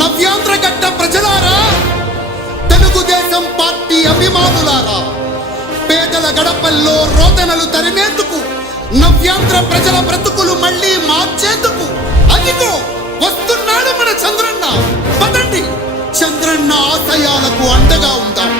నవ్యాంధ్రగడ్డ ప్రజలారా, తెలుగుదేశం పార్టీ అభిమానులారా, పేదల గడపల్లో రోదనలు తరిమేందుకు, నవ్యాంధ్ర ప్రజల బ్రతుకులు మళ్ళీ మార్చేందుకు అదిగో వస్తున్నాడు మన చంద్రన్న. పదండి, చంద్రన్న ఆశయాలకు అండగా ఉందాం.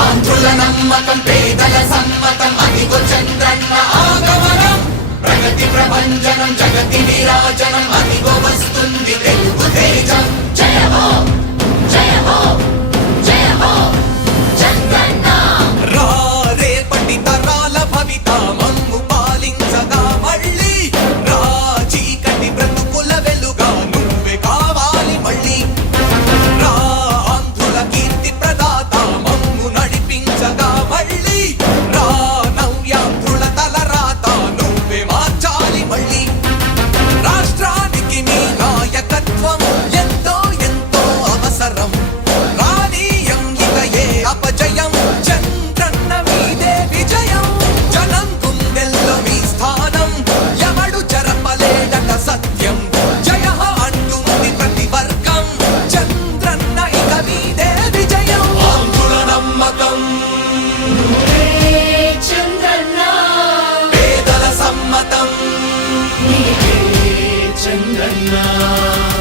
ఆంధ్రుల నమ్మకం, పేదల సమ్మతం, అదిగో చంద్రన్న ఆగమనం. ప్రగతి ప్రభంజనం, జగతి విరాజనం, అదిగో వస్తుంది తెలుగు తేజం. జయ హో, జయ హో, జయ హో చంద్రన్న. రా రేపటి తరాల భవిత మమ్ము పాలించగా మళ్ళీ, రా చీకటి బ్రతుకుల వెలుగా నువ్వే కావాలి మళ్ళీ. రా ఆంధ్రుల కీర్తి ప్రదాత మమ్ము నడిపించగా మళ్ళీ, రా నవ్యాంధ్రుల తలరాత నువ్వే మార్చాలి మళ్ళీ. రాష్ట్రానికి నీ నాయకత్వం ఎంతో ఎంతో అవసరం. రానీయం ఇక ఏ అపజయం, చంద్రన్న మీదే విజయం. జనం గుండెల్లో మీ స్థానం, ఎవడు జరపలేడట సత్యం. జయ హో అంటుంది ప్రతి వర్గం, చంద్రన్న ఇక మీదే విజయం. ఆంధ్రుల నమ్మకం, చంద్రన్న పేదల సమ్మతం, చంద్రన్న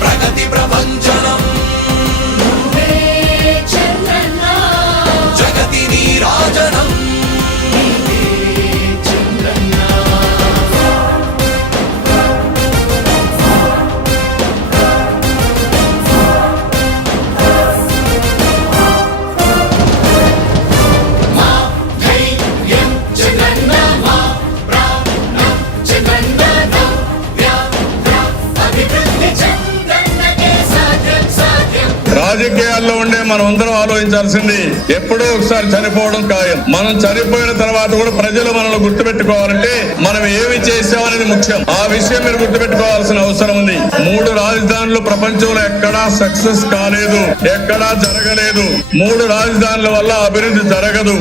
ప్రగతి ప్రభంజనం, చంద్రన్న జగతి నీరాజనం. చంద్రన్న మా ధైర్యం చంద్రన్న, మా ప్రాణం చంద్రన్న, నవ్య అభివృద్ధి చంద్రన్నకే సాధ్యం సాధ్యం. రాజకీయాల్లో ఉండే మనం అందరం ఆలోచించాల్సింది, ఎప్పుడో ఒకసారి చనిపోవడం ఖాయం. మనం చనిపోయిన తర్వాత కూడా ప్రజలు మనల్ని గుర్తుపెట్టుకోవాలంటే మనం ఏమి చేసామనేది ముఖ్యం. ఆ విషయం మీరు గుర్తుపెట్టుకోవాల్సిన అవసరం ఉంది. 3 రాజధానులు ప్రపంచంలో ఎక్కడా సక్సెస్ కాలేదు, ఎక్కడా జరగలేదు. 3 రాజధానుల వల్ల అభివృద్ధి జరగదు.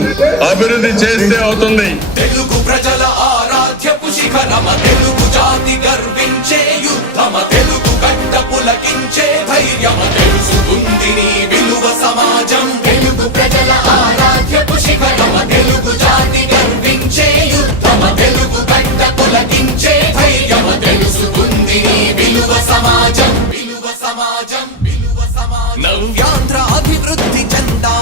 అభివృద్ధి చేస్తే అవుతుంది. తెలుగు ప్రజల ఆరాధ్యపు శిఖరమ, తెలుగు జాతి గర్వించే యుద్ధమ, తెలుగు గడ్డ పులకించే ధైర్యమ, తెలుసుకుంది నీ విలువ సమాజం. తెలుగు ప్రజల ఆరాధ్యపు శిఖరమ, తెలుగు జాతి గర్వించే యుద్ధమ, తెలుగు గడ్డ పులకించే ధైర్యమ, తెలుసుకుంది నీ విలువ సమాజం. విలువ సమాజం, విలువ సమాజం. నవ్యాంధ్ర అభివృద్ధి చెందా